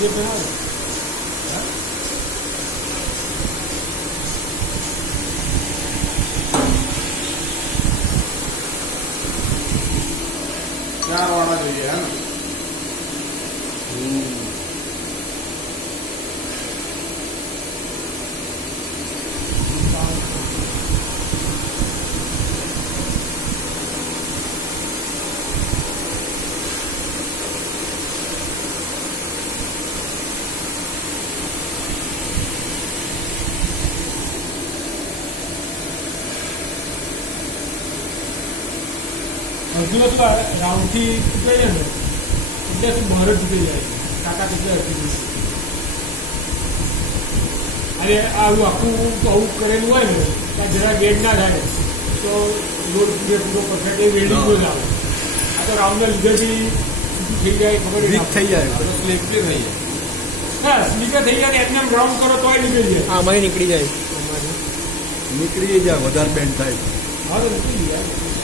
ये बनाओ चार वाला चाहिए है ना। અડધું શું રાઉન્ડથી ચૂકાઈ જાય ને એટલે શું બહાર જ ચૂકાઈ જાય કાકા કેટલે અડધી અને આવું આખું આવું કરેલું હોય ને ત્યાં જરા ગેડ ના થાય તો લોડ પૂરો પરફેક્ટ એ વેલ્ડિંગ જ આવે. આ તો રાઉન્ડના લીધેથી સીધું થઈ જાય ખબર થઈ જાય स्लिप भी नहीं है। હા સ્લીપર થઈ જાય ને એમને રાઉન્ડ કરો તોય નીકળી જાય. આમાંય નીકળી જાય, નીકળી જાય વધારે બેન્ડ થાય. હા તો નીકળી જાય.